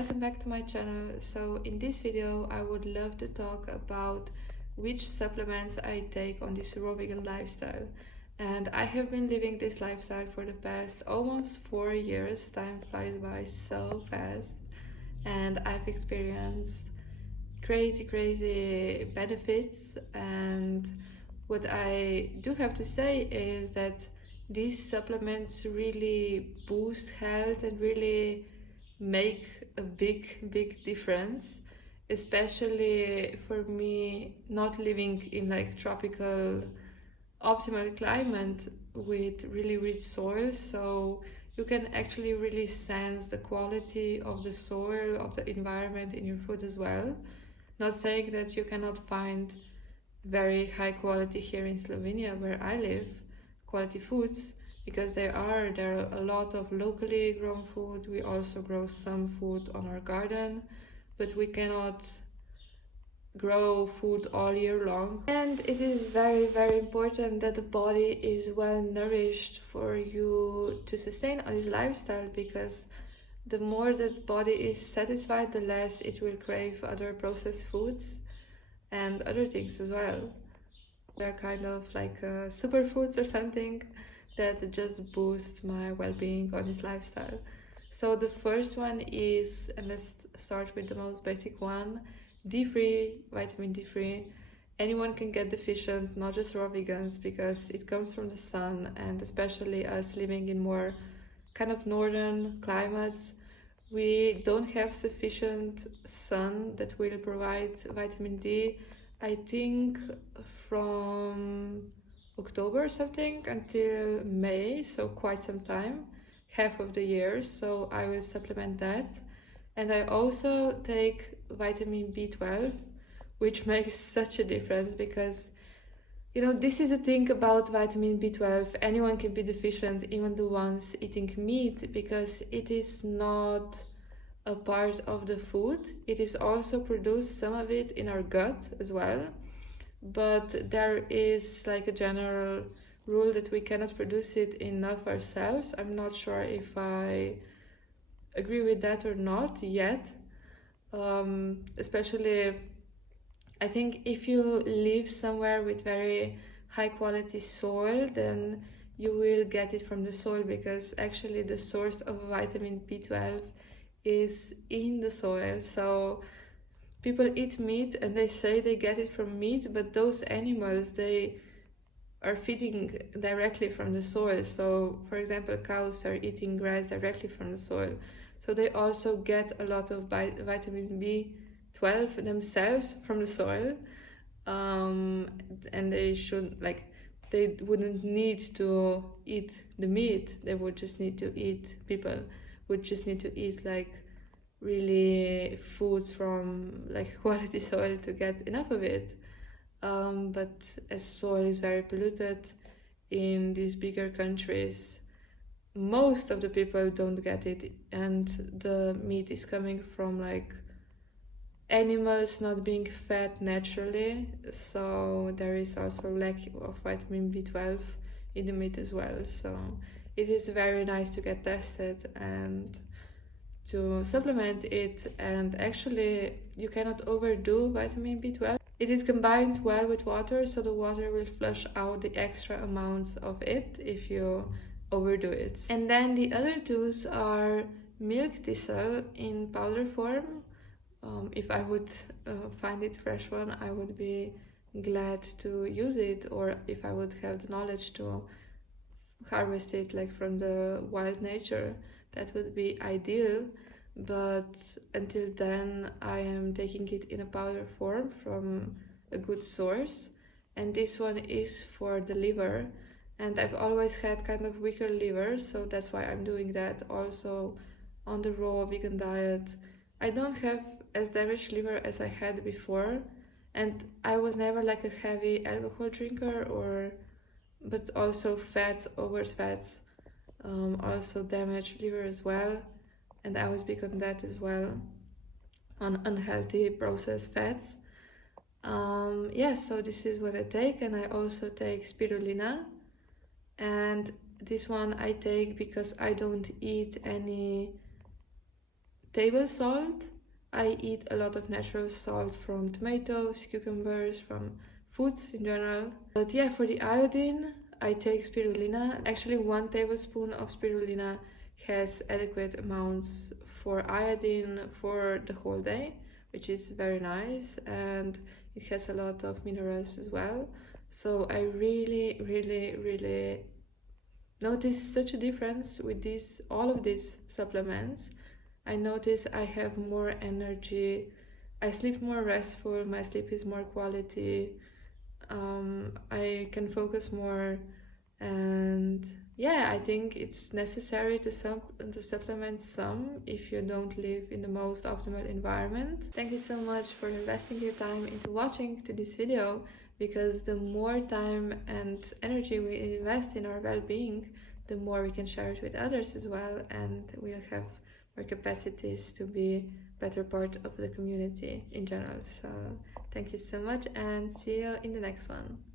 welcome back to my channel. So in this video I would love to talk about which supplements I take on this raw vegan lifestyle. And I have been living this lifestyle for the past almost 4 years. Time flies by so fast, and I've experienced crazy benefits. And what I do have to say is that these supplements really boost health and really make a big difference, especially for me not living in like tropical optimal climate with really rich soil. So you can actually really sense the quality of the soil, of the environment in your food as well. Not saying that you cannot find very high quality here in Slovenia where I live, quality foods, because there are a lot of locally grown food. We also grow some food on our garden, but we cannot grow food all year long. And it is very important that the body is well nourished for you to sustain on this lifestyle, because the more that the body is satisfied, the less it will crave other processed foods and other things as well. They're kind of like superfoods or something that just boost my well-being on this lifestyle. So the first one is, and let's start with the most basic one, D3, vitamin D3. Anyone can get deficient, not just raw vegans, because it comes from the sun, and especially us living in more kind of northern climates, we don't have sufficient sun that will provide vitamin D. I think from October or something until May, so quite some time, half of the year. So I will supplement that. And I also take vitamin B12, which makes such a difference, because you know, this is the thing about vitamin B12. Anyone can be deficient, even the ones eating meat, because it is not a part of the food. It is also produced, some of it, in our gut as well. But there is like a general rule that we cannot produce it enough ourselves. I'm not sure if I agree with that or not yet. Especially, I think if you live somewhere with very high quality soil, then you will get it from the soil, because actually the source of vitamin B12 is in the soil. So people eat meat and they say they get it from meat, but those animals, they are feeding directly from the soil. So for example, cows are eating grass directly from the soil, so they also get a lot of vitamin B12 themselves from the soil. And they should, like, they wouldn't need to eat the meat, they would just need to eat, people would just need to eat like really foods from like quality soil to get enough of it. But as soil is very polluted in these bigger countries, most of the people don't get it, and the meat is coming from like animals not being fed naturally, so there is also lack of vitamin B12 in the meat as well. So it is very nice to get tested and to supplement it. And actually you cannot overdo vitamin B12. It is combined well with water, so the water will flush out the extra amounts of it if you overdo it. And then the other tools are milk thistle in powder form. If I would find it fresh one, I would be glad to use it, or if I would have the knowledge to harvest it like from the wild nature, that would be ideal. But until then, I am taking it in a powder form from a good source, and this one is for the liver, and I've always had kind of weaker liver, so that's why I'm doing that. Also on the raw vegan diet, I don't have as damaged liver as I had before, and I was never like a heavy alcohol drinker, but also fats, over fats, also damage liver as well, and I was big on that as well, on unhealthy processed fats. Yeah, so this is what I take. And I also take spirulina, and this one I take because I don't eat any table salt. I eat a lot of natural salt from tomatoes, cucumbers, from foods in general. But yeah, for the iodine, I take spirulina. Actually, 1 tablespoon of spirulina has adequate amounts for iodine for the whole day, which is very nice, and it has a lot of minerals as well. So I really notice such a difference with all of these supplements. I notice I have more energy, I sleep more restful, my sleep is more quality, I can focus more, and yeah, I think it's necessary to supplement some if you don't live in the most optimal environment. Thank you so much for investing your time into watching to this video, because the more time and energy we invest in our well-being, the more we can share it with others as well, and we'll have more capacities to be better part of the community in general. So thank you so much, and see you in the next one.